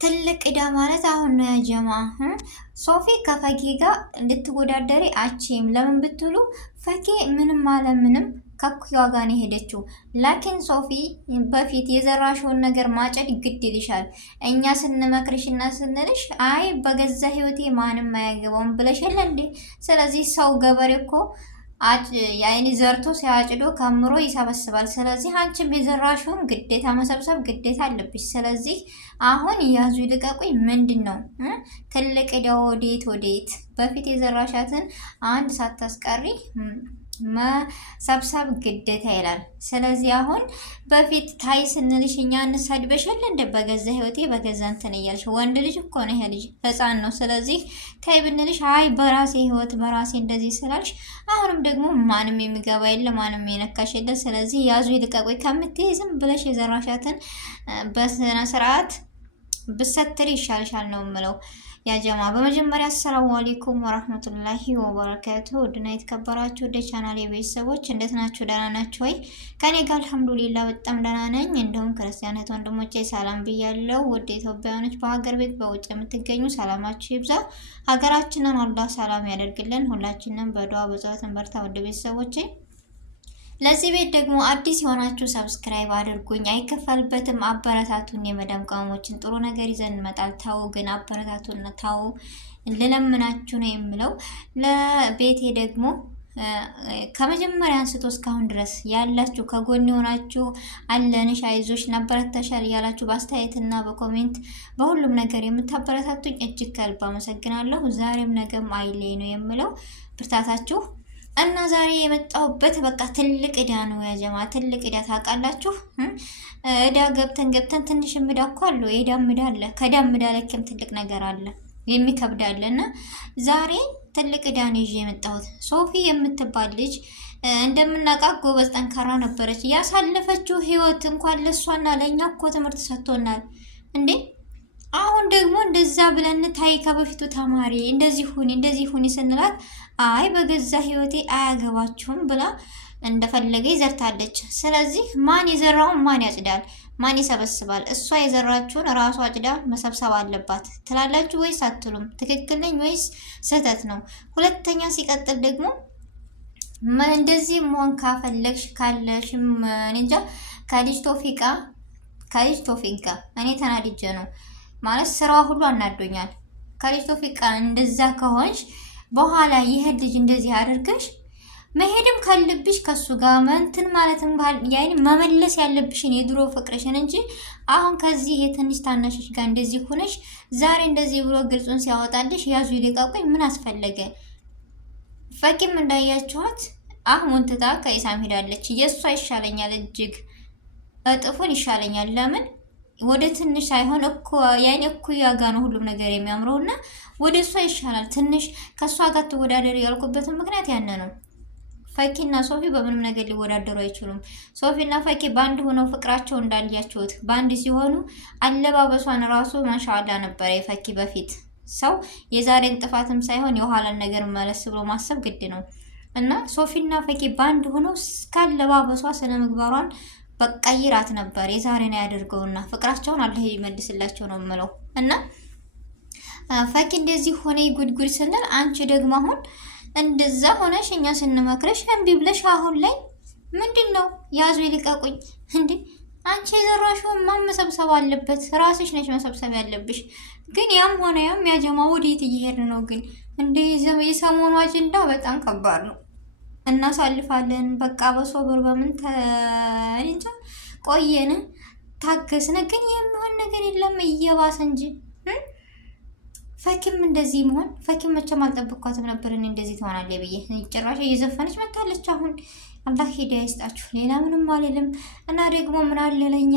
ትልቅ ዕዳ ማለት አሁን ነው ያጀማ። ሶፊ ከፈኪ ጋር እንድትወዳደሪ አችም ለምን ብትሉ ፈኪ ምንም አለ ምንም ከኩያ ጋር ነው የሄደችው። ላኪን ሶፊ በፊት የዘራሽውን ነገር ማጨድ ግድ ይልሻል። እኛ ስንመክርሽና ስንልሽ አይ በገዛ ህይወቴ ማንም አያገባውም ብለሽ የለ እንዴ? ስለዚህ ሰው ገበሬ እኮ ያይኒ ዘርቶ ሲያጭዶ ከምሮ ይሰበስባል። ስለዚህ አንቺም የዘራሽውን ግዴታ መሰብሰብ ግዴታ አለብሽ። ስለዚህ አሁን ያዙ ይልቀቁኝ ምንድን ነው ትልቅ ዕዳ ወዴት ወዴት? በፊት የዘራሻትን አንድ ሳታስቀሪ መሰብሰብ ግዴታ ይላል። ስለዚህ አሁን በፊት ታይ ስንልሽ እኛ እንሳድበሻል እንደ በገዛ ህይወቴ በገዛ እንትን እያልሽ ወንድ ልጅ እኮ ነው ይሄ ልጅ ህፃን ነው። ስለዚህ ታይ ብንልሽ አይ በራሴ ህይወት በራሴ እንደዚህ ስላልሽ አሁንም ደግሞ ማንም የሚገባ የለ ማንም የነካሽ የለ። ስለዚህ ያዙ ይልቀቁኝ ከምትይ ዝም ብለሽ የዘራሻትን በስነ ስርዓት ብሰትሪ ይሻልሻል ነው የምለው። ያ ጀማ በመጀመሪያ አሰላሙ አለይኩም ወራህመቱላሂ ወበረካቱ። ውድና የተከበራችሁ ወደ ቻናል የቤተሰቦች እንዴት ናችሁ? ደህና ናችሁ ወይ? ከኔ ጋር አልሐምዱሊላህ በጣም ደህና ነኝ። እንደውም ክርስቲያናት ወንድሞቼ ሰላም ብያለሁ። ወደ ኢትዮጵያውያኖች በሀገር ቤት በውጭ የምትገኙ ሰላማችሁ ይብዛ። ሀገራችንን አላህ ሰላም ያደርግልን። ሁላችንም በዱዓ በጸሎት እንበርታ። ወደ ቤተሰቦቼ ለዚህ ቤት ደግሞ አዲስ የሆናችሁ ሰብስክራይብ አድርጉኝ፣ አይከፈልበትም። አበረታቱን። የመዳም ቅመሞችን ጥሩ ነገር ይዘን እንመጣል። ታው ግን አበረታቱን፣ ታው ልለምናችሁ ነው የምለው። ለቤቴ ደግሞ ከመጀመሪያ አንስቶ እስካሁን ድረስ ያላችሁ ከጎን የሆናችሁ አለንሽ አይዞሽ ነበረተሻል እያላችሁ በአስተያየትና በኮሜንት በሁሉም ነገር የምታበረታቱኝ እጅግ ከልብ አመሰግናለሁ። ዛሬም ነገም አይለይ ነው የምለው ብርታታችሁ እና ዛሬ የመጣሁበት በቃ ትልቅ ዕዳ ነው ያጀማ። ትልቅ ዕዳ ታውቃላችሁ። ዕዳ ገብተን ትንሽ ዕዳ እኮ አለው። የዕዳም ዕዳ አለ። ከዕዳም ዕዳ ለኪም ትልቅ ነገር አለ፣ የሚከብድ አለ። እና ዛሬ ትልቅ ዕዳ ነው ይዤ የመጣሁት። ሶፊ የምትባል ልጅ እንደምናውቃት ጎበዝ ጠንካራ ነበረች። ያሳለፈችው ህይወት እንኳን ለሷና ለእኛ እኮ ትምህርት ሰጥቶናል እንዴ። አሁን ደግሞ እንደዛ ብለን ታይ ከበፊቱ ተማሪ እንደዚህ ሁኒ ስንላት አይ በገዛ ህይወቴ አያገባችሁም ብላ እንደፈለገ ይዘርታለች። ስለዚህ ማን የዘራውን ማን ያጭዳል? ማን ይሰበስባል? እሷ የዘራችውን ራሷ አጭዳ መሰብሰብ አለባት ትላላችሁ ወይስ አትሉም? ትክክል ነኝ ወይስ ስህተት ነው? ሁለተኛ ሲቀጥል ደግሞ እንደዚህ መሆን ካፈለግሽ ካለሽም እንጃ ከልጅ ቶፊቅ ጋር እኔ ተናድጄ ነው ማለት ስራዋ ሁሉ አናዶኛል። ከልጅ ቶፊቅ እንደዛ ከሆንሽ በኋላ ይሄ ልጅ እንደዚህ አድርገሽ መሄድም ካለብሽ ከሱ ጋር መንትን ማለትም ያኔ መመለስ ያለብሽን የድሮ ፍቅርሽን እንጂ አሁን ከዚህ የትንሽ ታናሽሽ ጋር እንደዚህ ሆነሽ ዛሬ እንደዚህ ብሎ ግልጹን ሲያወጣልሽ ያዙ ይልቀቁኝ ምን አስፈለገ? ፈቂም እንዳያችኋት አህሙን ትታ ከኢሳም ሄዳለች። የእሷ ይሻለኛል፣ እጅግ እጥፉን ይሻለኛል። ለምን ወደ ትንሽ ሳይሆን እኮ ያኔ እኩያ ጋር ነው ሁሉም ነገር የሚያምረውና ወደ እሷ ይሻላል። ትንሽ ከሷ ጋር ተወዳደር ያልኩበትን ምክንያት ያነ ነው። ፈኪና ሶፊ በምንም ነገር ሊወዳደሩ አይችሉም። ሶፊና ፈኪ ባንድ ሆነው ፍቅራቸው እንዳልያችሁት ባንድ ሲሆኑ አለባበሷን ራሱ ማሻአላ ነበር። የፈኪ በፊት ሰው የዛሬን ጥፋትም ሳይሆን የኋላን ነገር መለስ ብሎ ማሰብ ግድ ነው እና ሶፊና ፈኪ ባንድ ሆነው እስካለባበሷ ስነ ምግባሯን በቃ ይራት ነበር። የዛሬን ያደርገውና ፍቅራቸውን አላህ ይመልስላቸው ነው የምለው። እና ፈኪ እንደዚህ ሆነ ጉድጉድ ስንል አንቺ ደግሞ አሁን እንደዛ ሆነሽ እኛ ስንመክረሽ እምቢ ብለሽ አሁን ላይ ምንድነው ያዙ ይልቀቁኝ እንዴ? አንቺ የዘራሽውን ማን መሰብሰብ አለበት? ራስሽ ነሽ መሰብሰብ ያለብሽ። ግን ያም ሆነ ያም ያጀማ ወዴት እየሄድ ነው? ግን እንደ የሰሞኑ አጀንዳ በጣም ከባድ ነው። እናሳልፋለን በቃ በሶብር በምን እንጃ ቆየን ታገስነ፣ ግን የሚሆን ነገር የለም እየባሰ እንጂ። ፈኪም እንደዚህ መሆን ፈኪም መቼም አልጠብኳትም ነበር እኔ እንደዚህ ትሆናለች ብዬ። ጭራሽ እየዘፈነች መታለች። አሁን አላህ ሂዳያ ይስጣችሁ፣ ሌላ ምንም አልልም። እና ደግሞ ምን አለ ለኛ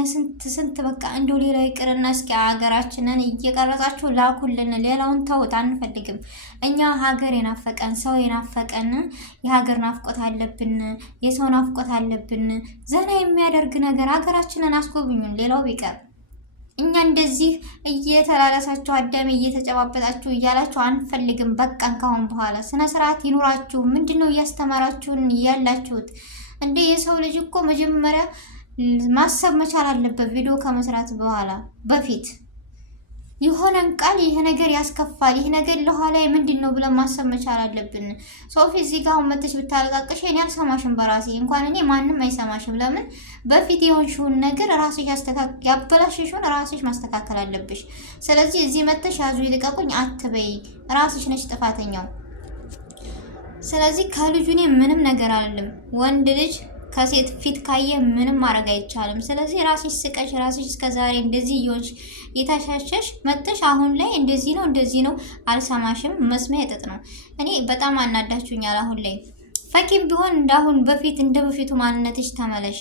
ስንት በቃ እንደው ሌላ ይቅርና እስኪ ሀገራችንን እየቀረጻችሁ ላኩልን። ሌላውን ተውት አንፈልግም። እኛ ሀገር የናፈቀን ሰው የናፈቀን የሀገር ናፍቆት አለብን፣ የሰው ናፍቆት አለብን። ዘና የሚያደርግ ነገር ሀገራችንን አስጎብኙን። ሌላው ቢቀር እኛ እንደዚህ እየተላለሳችሁ አዳሜ እየተጨባበጣችሁ እያላችሁ አንፈልግም። በቃን። ካሁን በኋላ ስነ ስርዓት ይኑራችሁ። ምንድነው እያስተማራችሁን ያላችሁት እንዴ? የሰው ልጅ እኮ መጀመሪያ ማሰብ መቻል አለበት ቪዲዮ ከመስራት በፊት የሆነን ቃል ይሄ ነገር ያስከፋል፣ ይሄ ነገር ለኋላ ምንድነው ብለን ማሰብ መቻል አለብን። ሶፊ እዚህ ጋር መጥተሽ ብታለቃቅሽ እኔ አልሰማሽም፣ በራሴ እንኳን እኔ ማንም አይሰማሽም። ለምን በፊት የሆንሽውን ነገር ራስሽ ያበላሽሽውን ራስሽ ማስተካከል አለብሽ። ስለዚህ እዚህ መጥተሽ ያዙ ይልቀቁኝ አትበይ፣ ራስሽ ነሽ ጥፋተኛው። ስለዚህ ከልጁ እኔ ምንም ነገር አልልም። ወንድ ልጅ ከሴት ፊት ካየ ምንም ማድረግ አይቻልም። ስለዚህ ራስሽ ስቀሽ ራስሽ እስከዛሬ እንደዚህ እየሆንሽ የታሻሸሽ መጥተሽ አሁን ላይ እንደዚህ ነው አልሰማሽም። መስሚያ ጥጥ ነው። እኔ በጣም አናዳችሁኛል። አሁን ላይ ፈኪም ቢሆን እንዳሁን በፊት እንደ በፊቱ ማንነትሽ ተመለሽ።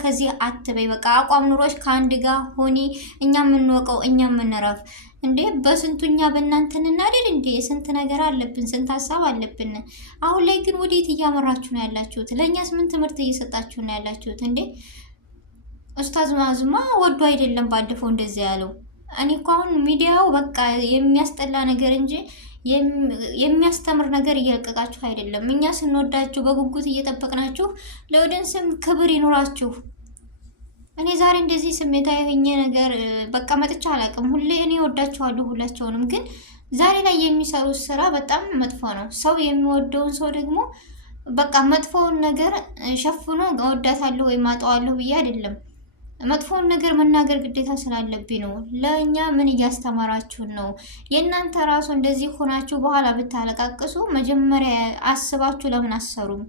ከዚህ አትበይ። በቃ አቋም ኑሮሽ ከአንድ ጋር ሆኒ። እኛ የምንወቀው እኛ የምንረፍ እንዴ በስንቱኛ በእናንተን እናድል እንዴ? ስንት ነገር አለብን፣ ስንት ሀሳብ አለብን። አሁን ላይ ግን ወዴት እያመራችሁ ነው ያላችሁት? ለእኛስ ምን ትምህርት እየሰጣችሁ ነው ያላችሁት? እንዴ ኡስታዝ ማዝማ ወዶ አይደለም ባለፈው እንደዚያ ያለው። እኔ እኮ አሁን ሚዲያው በቃ የሚያስጠላ ነገር እንጂ የሚያስተምር ነገር እየለቀቃችሁ አይደለም። እኛ ስንወዳችሁ በጉጉት እየጠበቅናችሁ ለኦዲየንስም ክብር ይኖራችሁ። እኔ ዛሬ እንደዚህ ስሜታዊ የሆኜ ነገር በቃ መጥቻ አላውቅም። ሁሌ እኔ ወዳቸዋለሁ ሁላቸውንም፣ ግን ዛሬ ላይ የሚሰሩት ስራ በጣም መጥፎ ነው። ሰው የሚወደውን ሰው ደግሞ በቃ መጥፎውን ነገር ሸፍኖ እወዳታለሁ ወይም አጠዋለሁ ብዬ አይደለም። መጥፎውን ነገር መናገር ግዴታ ስላለብኝ ነው። ለእኛ ምን እያስተማራችሁን ነው? የእናንተ ራሱ እንደዚህ ሆናችሁ በኋላ ብታለቃቅሱ መጀመሪያ አስባችሁ ለምን አሰሩም?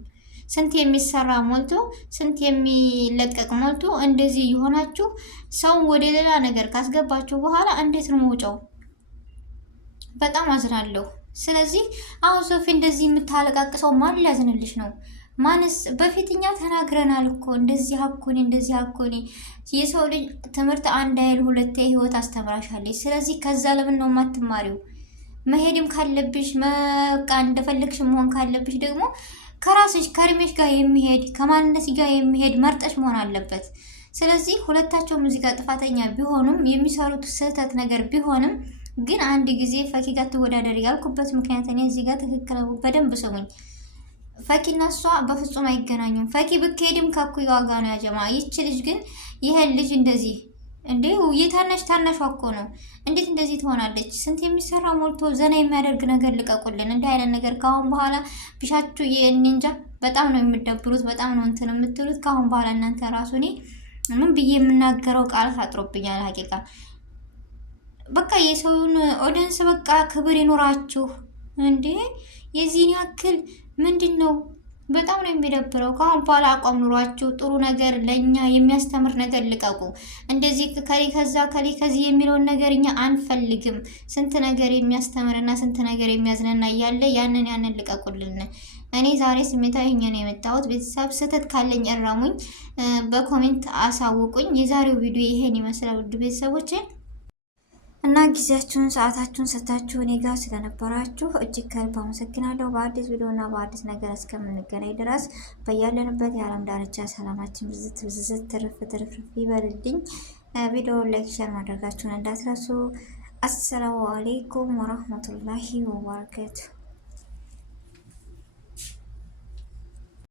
ስንት የሚሰራ ሞልቶ ስንት የሚለቀቅ ሞልቶ እንደዚህ የሆናችሁ ሰው ወደ ሌላ ነገር ካስገባችሁ በኋላ እንዴት ነው መውጫው? በጣም አዝናለሁ። ስለዚህ አሁን ሶፊ እንደዚህ የምታለቃቅሰው ማን ሊያዝንልሽ ነው? ማንስ? በፊትኛ ተናግረናል እኮ እንደዚህ አኮኒ የሰው ልጅ ትምህርት አንድ አይል ሁለት ህይወት አስተምራሻለች። ስለዚህ ከዛ ለምን ነው የማትማሪው? መሄድም ካለብሽ በቃ እንደፈለግሽ መሆን ካለብሽ ደግሞ ከራስሽ ከእድሜሽ ጋር የሚሄድ ከማንነትሽ ጋር የሚሄድ መርጠሽ መሆን አለበት። ስለዚህ ሁለታቸውም እዚህ ጋር ጥፋተኛ ቢሆኑም የሚሰሩት ስህተት ነገር ቢሆንም ግን አንድ ጊዜ ፈኪ ጋር ትወዳደር ያልኩበት ምክንያት እኔ እዚህ ጋር ትክክል ነው። በደንብ ስሙኝ። ፈኪና እሷ በፍጹም አይገናኙም። ፈኪ ብትሄድም ከኩይ ዋጋ ነው ያጀማ። ይች ልጅ ግን ይሄን ልጅ እንደዚህ እንዴ ታናሽ እኮ ነው። እንዴት እንደዚህ ትሆናለች? ስንት የሚሰራ ሞልቶ ዘና የሚያደርግ ነገር ልቀቁልን። እንዲህ አይነት ነገር ካሁን በኋላ ቢሻችሁ እንጃ በጣም ነው የምደብሩት፣ በጣም ነው እንትን የምትሉት። ካሁን በኋላ እናንተ ራሱ እኔ ምን ብዬ የምናገረው ቃላት አጥሮብኛል። ሀቂቃ በቃ የሰውን ኦዲየንስ በቃ ክብር ይኖራችሁ እንዴ! የዚህን ያክል ምንድን ነው? በጣም ነው የሚደብረው። ካሁን በኋላ አቋም ኑሯችሁ ጥሩ ነገር ለኛ የሚያስተምር ነገር ልቀቁ። እንደዚህ ከዚህ የሚለውን ነገር እኛ አንፈልግም። ስንት ነገር የሚያስተምርና ስንት ነገር የሚያዝነና እያለ ያንን ልቀቁልን። እኔ ዛሬ ስሜታዊ ሆኜ ነው የመጣሁት። ቤተሰብ ስህተት ካለኝ እራሙኝ፣ በኮሜንት አሳውቁኝ። የዛሬው ቪዲዮ ይሄን ይመስላል ውድ ቤተሰቦቼ እና ጊዜያችሁን ሰዓታችሁን ሰጥታችሁ እኔ ጋር ስለነበራችሁ እጅግ ከልብ አመሰግናለሁ። በአዲስ ቪዲዮ እና በአዲስ ነገር እስከምንገናኝ ድረስ በያለንበት የዓለም ዳርቻ ሰላማችን ብዝት ትርፍ ይበልልኝ። ቪዲዮ ላይክ፣ ሼር ማድረጋችሁን እንዳትረሱ። አሰላሙ አሌይኩም ወራህመቱላሂ ወበረካቱ።